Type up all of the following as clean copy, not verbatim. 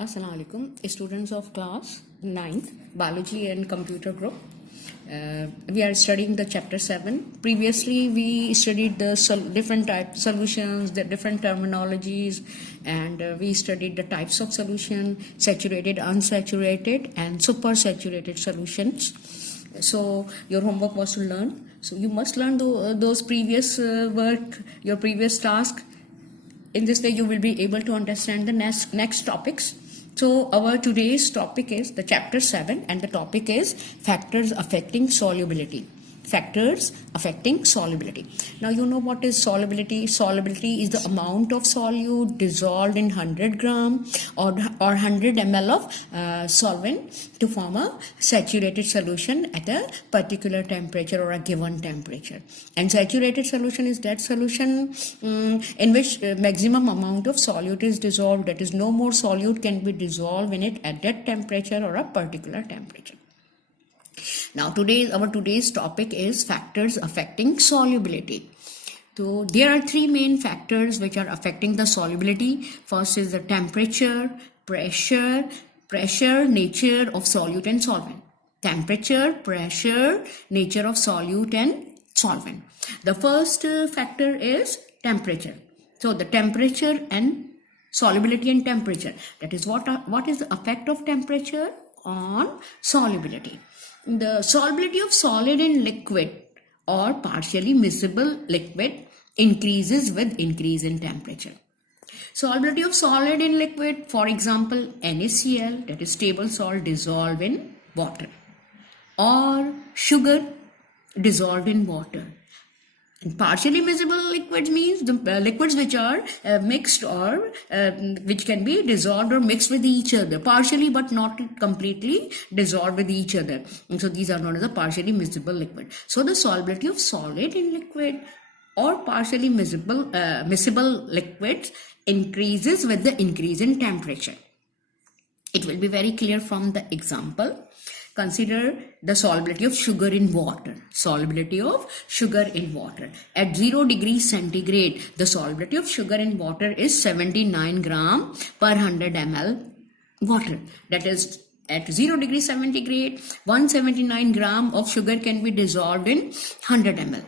Assalamu alaikum, students of class 9th biology and computer group. We are studying the chapter 7. Previously we studied the different type solutions, the different terminologies, and we studied the types of solution: saturated, unsaturated and supersaturated solutions. So your homework was to learn, so you must learn those previous work, your previous task. In this way you will be able to understand the next topics. So our today's topic is the chapter 7, and the topic is factors affecting solubility. Factors affecting solubility. Now you know what is solubility. Solubility is the amount of solute dissolved in 100 gram or 100 ml of solvent to form a saturated solution at a particular temperature or a given temperature. And saturated solution is that solution in which maximum amount of solute is dissolved, that is no more solute can be dissolved in it at that temperature or a particular temperature. Now our today's topic is factors affecting solubility. So there are three main factors which are affecting the solubility. First is the temperature, pressure, nature of solute and solvent. Temperature, pressure, nature of solute and solvent. The first factor is temperature. So the temperature and solubility and temperature. That is what is the effect of temperature on solubility. The solubility of solid in liquid or partially miscible liquid increases with increase in temperature. Solubility of solid in liquid, for example, NaCl, that is stable salt dissolved in water, or sugar dissolved in water. And partially miscible liquids means the liquids which are mixed or which can be dissolved or mixed with each other, partially but not completely dissolved with each other. And so these are known as a partially miscible liquid. So the solubility of solid in liquid or partially miscible liquids increases with the increase in temperature. It will be very clear from the example. Consider the solubility of sugar in water. Solubility of sugar in water. At 0 degrees centigrade, the solubility of sugar in water is 79 gram per 100 ml water. That is, at 0 degrees centigrade, 179 gram of sugar can be dissolved in 100 ml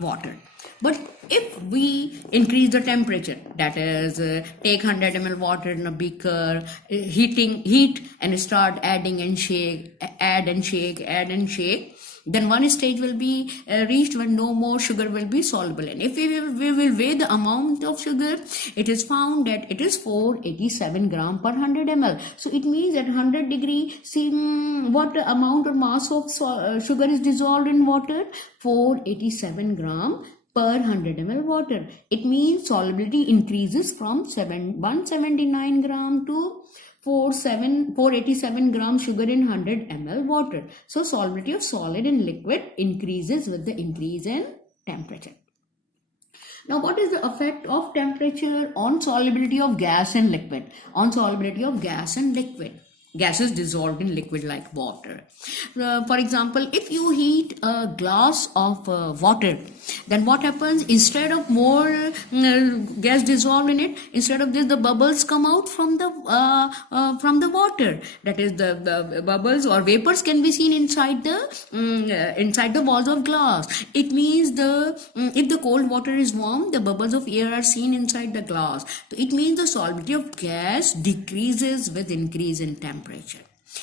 water. But if we increase the temperature, that is, take 100 ml water in a beaker, heat and start adding and shake, add and shake, then one stage will be reached when no more sugar will be soluble. And if we will weigh the amount of sugar, it is found that it is 487 gram per 100 ml. So it means at 100 degree, see what amount or mass of sugar is dissolved in water? 487 gram per 100 ml water. It means solubility increases from 179 gram to 487 gram sugar in 100 ml water. So solubility of solid in liquid increases with the increase in temperature. Now what is the effect of temperature on solubility of gas and liquid? On solubility of gas and liquid. Gas is dissolved in liquid like water. For example, if you heat a glass of water, then what happens? Instead of more gas dissolved in it, instead of this, the bubbles come out from the water. That is, the bubbles or vapors can be seen inside the walls of glass. It means if the cold water is warm, the bubbles of air are seen inside the glass. So it means the solubility of gas decreases with increase in temperature.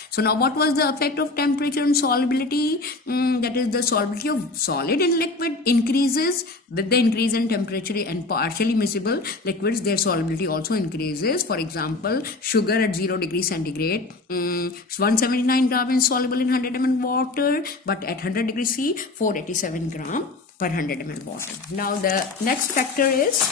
So now what was the effect of temperature and solubility? That is, the solubility of solid in liquid increases with the increase in temperature, and partially miscible liquids, their solubility also increases. For example, sugar at 0 degrees centigrade, 179 gram is soluble in 100 ml water, but at 100 degrees C, 487 gram per 100 ml water. Now the next factor is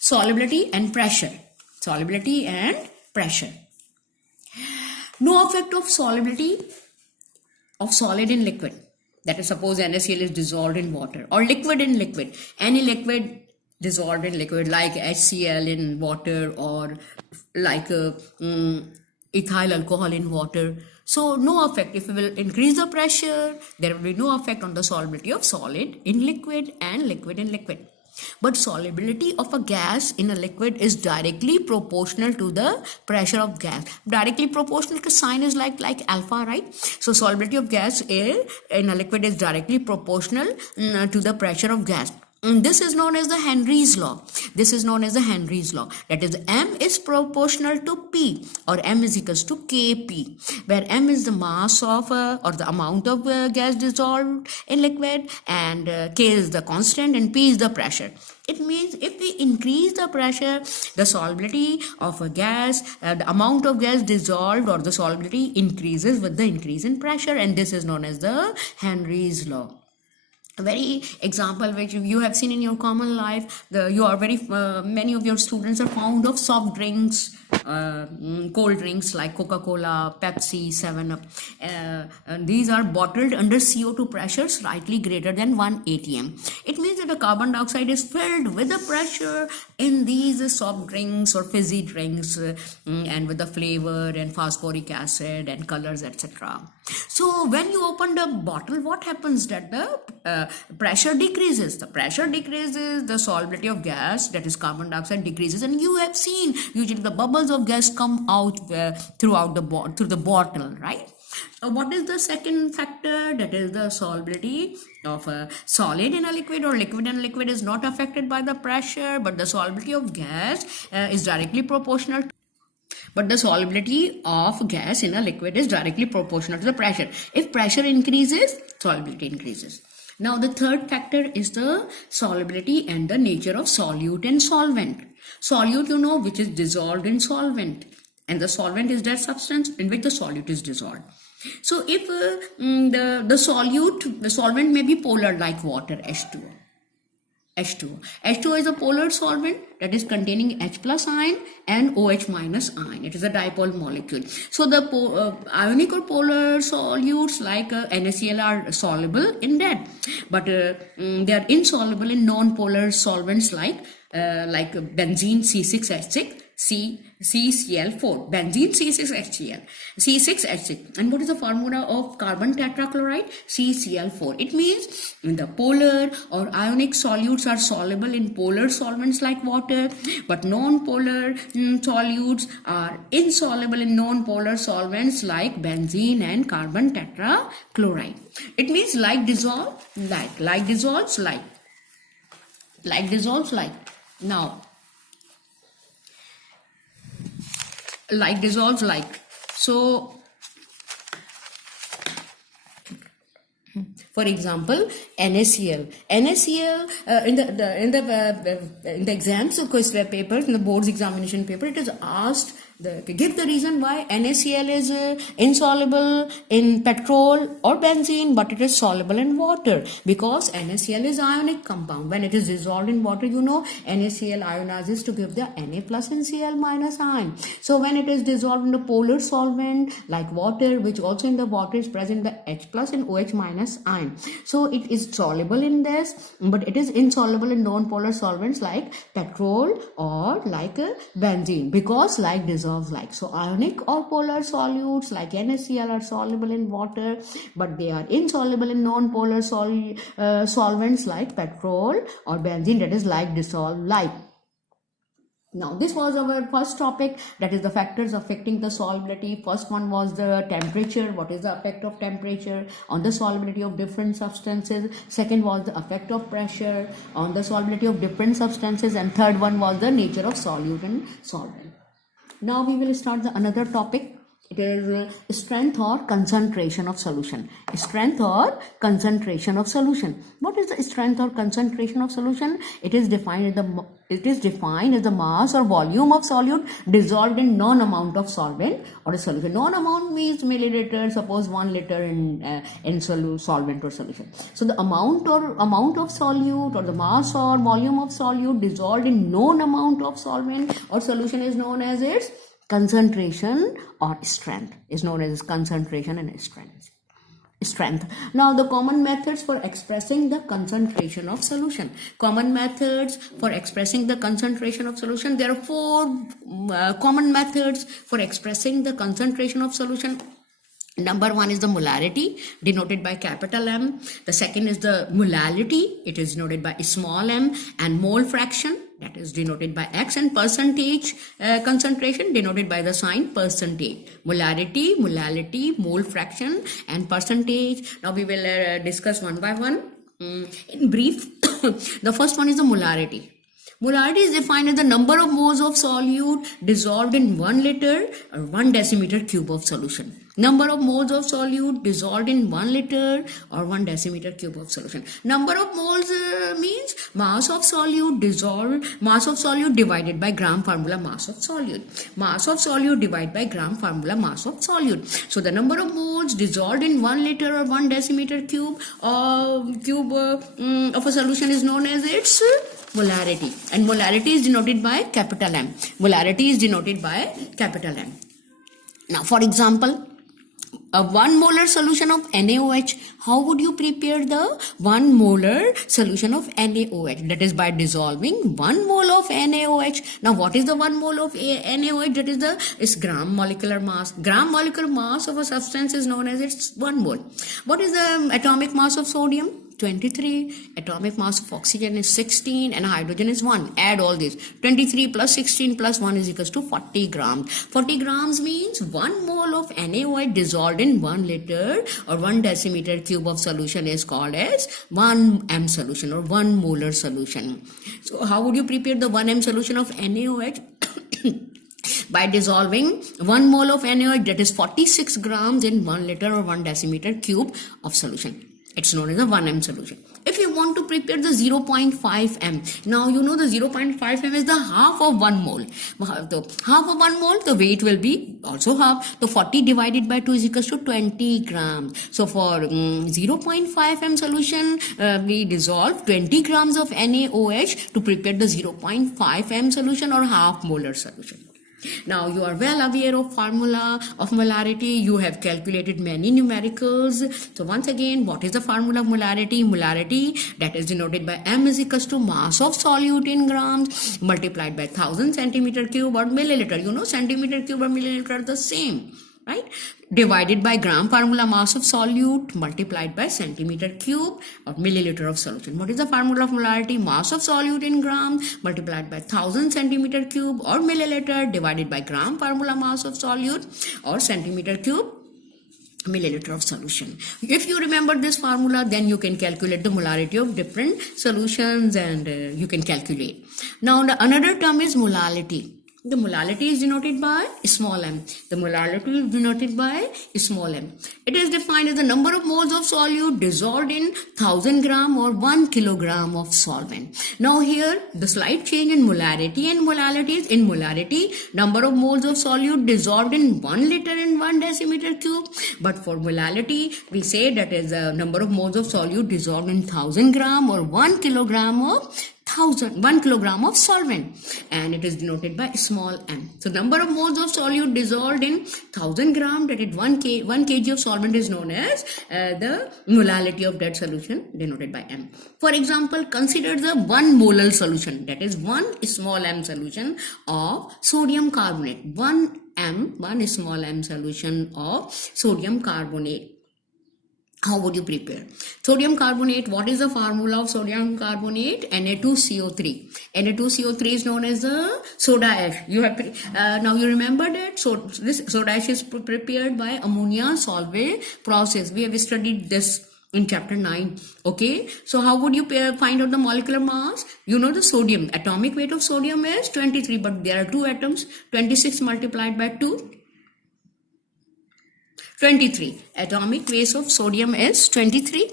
solubility and pressure. Solubility and pressure. No effect of solubility of solid in liquid. That is, suppose NaCl is dissolved in water, or liquid in liquid. Any liquid dissolved in liquid like HCl in water, or like ethyl alcohol in water. So no effect. If we will increase the pressure, there will be no effect on the solubility of solid in liquid and liquid in liquid. But solubility of a gas in a liquid is directly proportional to the pressure of gas. Directly proportional because sign is like alpha, right? So solubility of gas in a liquid is directly proportional to the pressure of gas. This is known as the Henry's law. This is known as the Henry's law. That is, M is proportional to P, or M is equals to Kp, where M is the mass of or the amount of gas dissolved in liquid, and K is the constant, and P is the pressure. It means if we increase the pressure, the solubility of a gas, the amount of gas dissolved or the solubility increases with the increase in pressure, and this is known as the Henry's law. A very example which you have seen in your common life, you are very many of your students are fond of soft drinks, cold drinks like Coca-Cola, Pepsi, 7-Up. These are bottled under CO2 pressure slightly greater than 1 atm. It means that the carbon dioxide is filled with the pressure in these soft drinks or fizzy drinks, and with the flavor and phosphoric acid and colors, etc. So when you open the bottle, what happens? That the pressure decreases. The pressure decreases, the solubility of gas, that is carbon dioxide, decreases, and you have seen usually the bubbles of gas come out through the bottle, right? So what is the second factor? That is the solubility of a solid in a liquid, or liquid in a liquid is not affected by the pressure, but the solubility of gas is directly proportional. But the solubility of gas in a liquid is directly proportional to the pressure. If pressure increases, solubility increases. Now the third factor is the solubility and the nature of solute and solvent. Solute, you know, which is dissolved in solvent, and the solvent is that substance in which the solute is dissolved. So if the solvent may be polar like water, H2O. H2O is a polar solvent that is containing H plus ion and OH minus ion. It is a dipole molecule. So the ionic or polar solutes like NaCl are soluble in that, but they are insoluble in non-polar solvents like benzene C6H6, CCl4, benzene C6H6. And what is the formula of carbon tetrachloride? CCl4. It means the polar or ionic solutes are soluble in polar solvents like water, but non-polar solutes are insoluble in non-polar solvents like benzene and carbon tetrachloride. It means like dissolve, like dissolves like. Like dissolves like. Now, like dissolves like. So, for example, NaCl in the exams question papers, in the board's examination paper, it is asked give the reason why NaCl is insoluble in petrol or benzene, but it is soluble in water, because NaCl is ionic compound. When it is dissolved in water, you know, NaCl ionizes to give the Na plus and Cl minus ion. So when it is dissolved in the polar solvent like water, which also in the water is present the H plus and OH minus ion, so it is soluble in this, but it is insoluble in non-polar solvents like petrol or like benzene, because like dissolves like. So ionic or polar solutes like NaCl are soluble in water, but they are insoluble in non-polar solvents like petrol or benzene, that is like dissolve like. Now this was our first topic, that is the factors affecting the solubility. First one was the temperature. What is the effect of temperature on the solubility of different substances? Second was the effect of pressure on the solubility of different substances, and third one was the nature of solute and solvent. Now we will start another topic. It is strength or concentration of solution. Strength or concentration of solution. What is the strength or concentration of solution? It is defined as the mass or volume of solute dissolved in known amount of solvent or a solution. Known amount means milliliter. Suppose 1 liter in solvent or solution. So the amount of solute or the mass or volume of solute dissolved in known amount of solvent or solution is known as its concentration or strength. Is known as concentration and strength. Now the common methods for expressing the concentration of solution. Common methods for expressing the concentration of solution. There are 4 common methods for expressing the concentration of solution. Number one is the molarity, denoted by capital M. The second is the molality, it is denoted by small m, and mole fraction, that is denoted by X, and percentage concentration, denoted by the sign percentage. Molarity, molality, mole fraction, and percentage. Now we will discuss one by one. In brief, the first one is the molarity. Molarity is defined as the number of moles of solute dissolved in 1 liter or 1 decimeter cube of solution. Number of moles of solute dissolved in 1 liter or 1 decimeter cube of solution. Number of moles means mass of solute dissolved, mass of solute divided by gram formula mass of solute. Mass of solute divided by gram formula mass of solute. So the number of moles dissolved in 1 liter or 1 decimeter cube of a solution is known as its molarity, and molarity is denoted by capital M. Molarity is denoted by capital M. Now, for example, a 1 molar solution of NaOH, how would you prepare the 1 molar solution of NaOH? That is by dissolving 1 mole of NaOH. Now, what is the 1 mole of NaOH? That is gram molecular mass. Gram molecular mass of a substance is known as its 1 mole. What is the atomic mass of sodium? 23. Atomic mass of oxygen is 16 and hydrogen is 1. Add all these. 23 plus 16 plus 1 is equals to 40 grams. 40 grams means 1 mole of NaOH dissolved in 1 liter or 1 decimeter cube of solution is called as 1M solution or 1 molar solution. So how would you prepare the 1M solution of NaOH? By dissolving 1 mole of NaOH, that is 46 grams in 1 liter or 1 decimeter cube of solution. It's known as a 1M solution. If you want to prepare the 0.5 m, now you know the 0.5 m is the half of 1 mole. So half of 1 mole, the weight will be also half. So 40 divided by 2 is equals to 20 grams. So for 0.5 m solution, we dissolve 20 grams of NaOH to prepare the 0.5 m solution or half molar solution. Now you are well aware of formula of molarity. You have calculated many numericals. So once again, what is the formula of molarity? Molarity, that is denoted by M is equals to mass of solute in grams multiplied by 1000 centimeter cube or milliliter. You know centimeter cube or milliliter are the same, right? Divided by gram formula mass of solute multiplied by centimeter cube or milliliter of solution. What is the formula of molarity? Mass of solute in gram multiplied by 1000 centimeter cube or milliliter divided by gram formula mass of solute or centimeter cube milliliter of solution. If you remember this formula, then you can calculate the molarity of different solutions and you can calculate. Now another term is molality. The molality is denoted by small m. The molality is denoted by small m. It is defined as the number of moles of solute dissolved in 1000 gram or 1 kilogram of solvent. Now here the slight change in molarity and molality is in molarity number of moles of solute dissolved in 1 liter and 1 decimeter cube. But for molality we say that is the number of moles of solute dissolved in 1000 gram or 1 kilogram of 1 kilogram of solvent, and it is denoted by small m. So number of moles of solute dissolved in 1000 gram, that is 1 kg of solvent, is known as the molality of that solution, denoted by m. For example, consider the 1 molar solution, that is 1 small m solution of sodium carbonate. 1 small m solution of sodium carbonate. How would you prepare? Sodium carbonate, what is the formula of sodium carbonate? Na2CO3. Na2CO3 is known as the soda ash. You have now you remember that. So this soda ash is prepared by ammonia solvay process. We have studied this in chapter 9. Okay, so how would you find out the molecular mass? You know the sodium, atomic weight of sodium is 23, but there are 2 atoms. 26 multiplied by 2. 23. Atomic weight of sodium is 23.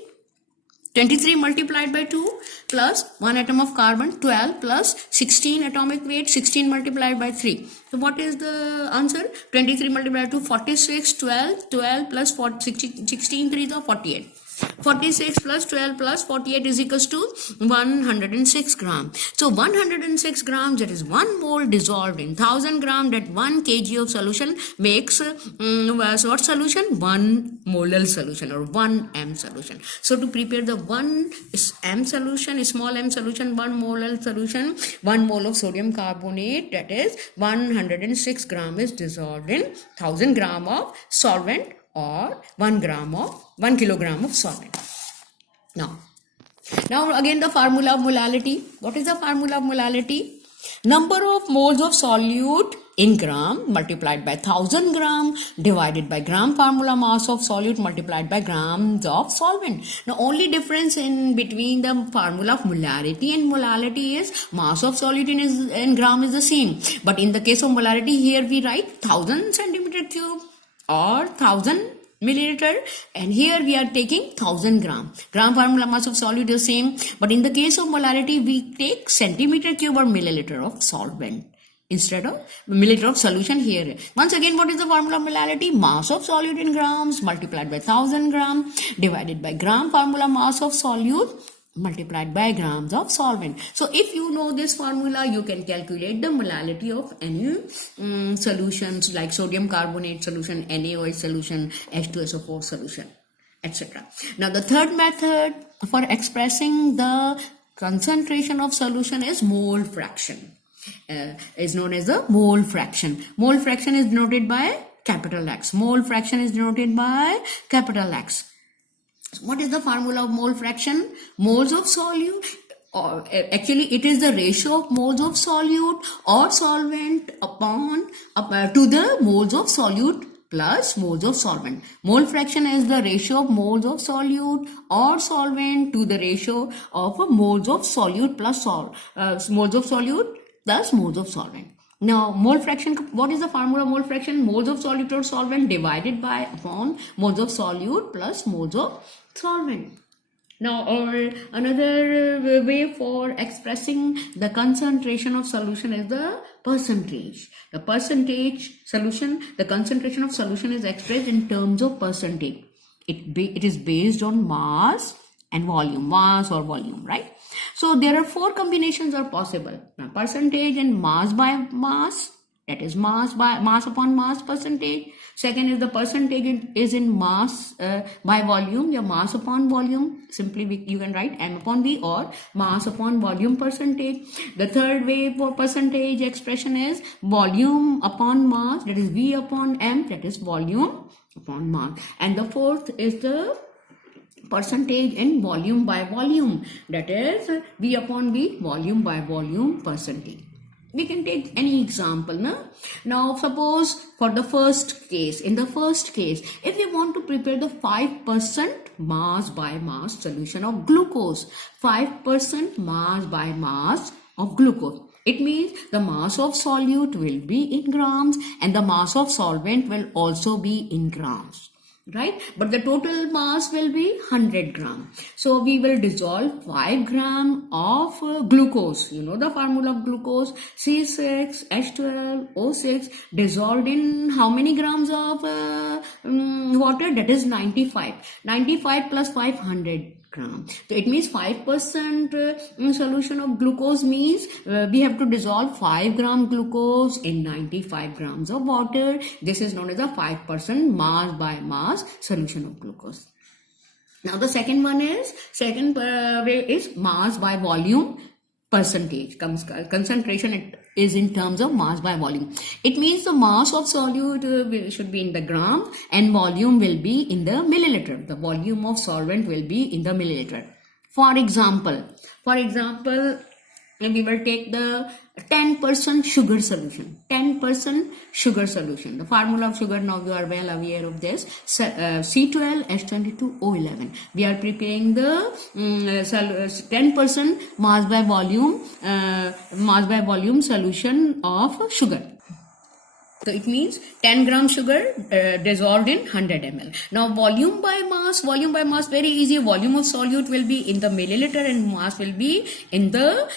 23 multiplied by 2 plus 1 atom of carbon, 12 plus 16 atomic weight, 16 multiplied by 3. So what is the answer? 23 multiplied by 2, 46, 12 plus 16, 3 is 48. 46 plus 12 plus 48 is equals to 106 gram. So 106 grams, that is 1 mole dissolved in 1000 gram, that 1 kg of solution makes what solution? 1 molar solution or 1M solution. So to prepare the 1M solution, small m solution, 1 molar solution, 1 mole of sodium carbonate, that is 106 gram is dissolved in 1000 gram of solvent or 1 kilogram of solvent. Now again the formula of molality. What is the formula of molality? Number of moles of solute in gram multiplied by 1000 gram divided by gram formula mass of solute multiplied by grams of solvent. Now only difference in between the formula of molarity and molality is mass of solute in gram is the same. But in the case of molarity, here we write 1000 centimeter cube or 1000 milliliter, and here we are taking 1000 gram. Gram formula mass of solute is same, but in the case of molarity we take centimeter cube or milliliter of solvent instead of milliliter of solution here. Once again, what is the formula of molality? Mass of solute in grams multiplied by 1000 gram divided by gram formula mass of solute multiplied by grams of solvent. So if you know this formula, you can calculate the molality of any solutions like sodium carbonate solution, NaOH solution, H2SO4 solution, etc. Now the third method for expressing the concentration of solution is mole fraction. Is known as the mole fraction. Mole fraction is denoted by capital X. Mole fraction is denoted by capital X. What is the formula of mole fraction? Moles of solute, or actually it is the ratio of moles of solute or solvent upon to the moles of solute plus moles of solvent. Mole fraction is the ratio of moles of solute or solvent to the ratio of moles of solute plus moles of solute plus moles of solvent. Now, mole fraction, what is the formula of mole fraction? Moles of solute or solvent divided by upon moles of solute plus moles of solvent. Now, or another way for expressing the concentration of solution is the percentage. The percentage solution, the concentration of solution is expressed in terms of percentage. It is based on mass and volume, mass or volume, right? So there are 4 combinations are possible. Now, percentage and mass by mass, that is mass upon mass percentage. Second is the percentage is in mass by volume, your mass upon volume. Simply you can write M upon V or mass upon volume percentage. The third way for percentage expression is volume upon mass, that is V upon M, that is volume upon mass. And the fourth is the percentage in volume by volume, that is V upon V, volume by volume percentage. We can take any example. Now suppose for the first case, in the first case, if we want to prepare the 5% mass by mass solution of glucose, 5% mass by mass of glucose, it means the mass of solute will be in grams and the mass of solvent will also be in grams. Right, but the total mass will be 100 gram. So we will dissolve 5 gram of glucose. You know the formula of glucose, C6H12O6 dissolved in how many grams of water? That is 95. 95 plus 500 gram. So it means 5% solution of glucose means we have to dissolve 5 gram glucose in 95 grams of water. This is known as a 5% mass by mass solution of glucose. Now the second way is mass by volume percentage. Concentration is in terms of mass by volume. It means the mass of solute should be in the gram and volume will be in the milliliter. The volume of solvent will be in the milliliter. For example, we will take the 10% sugar solution. 10% sugar solution. The formula of sugar, now you are well aware of this. C12H22O11. We are preparing the 10% mass by volume solution of sugar. So it means 10 gram sugar dissolved in 100 ml. Now volume by mass, very easy. Volume of solute will be in the milliliter and mass will be in the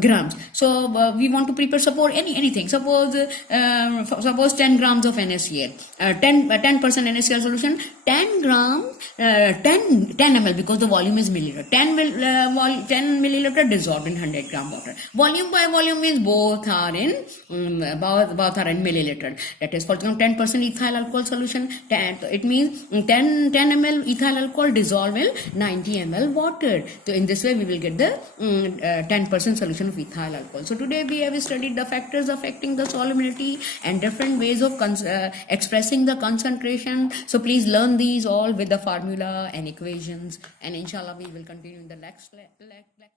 grams. So we want to prepare, suppose anything. Suppose 10 grams of NaCl, 10% NaCl solution, 10 gram, 10 ml because the volume is milliliter. 10 milliliter dissolved in 100 gram water. Volume by volume means both are in milliliter. concentrated. That is, for example, 10% ethyl alcohol solution, it means 10 ml ethyl alcohol dissolve in 90 ml water. So in this way we will get the 10% solution of ethyl alcohol. So today we have studied the factors affecting the solubility and different ways of expressing the concentration. So please learn these all with the formula and equations, and inshallah we will continue in the next lecture.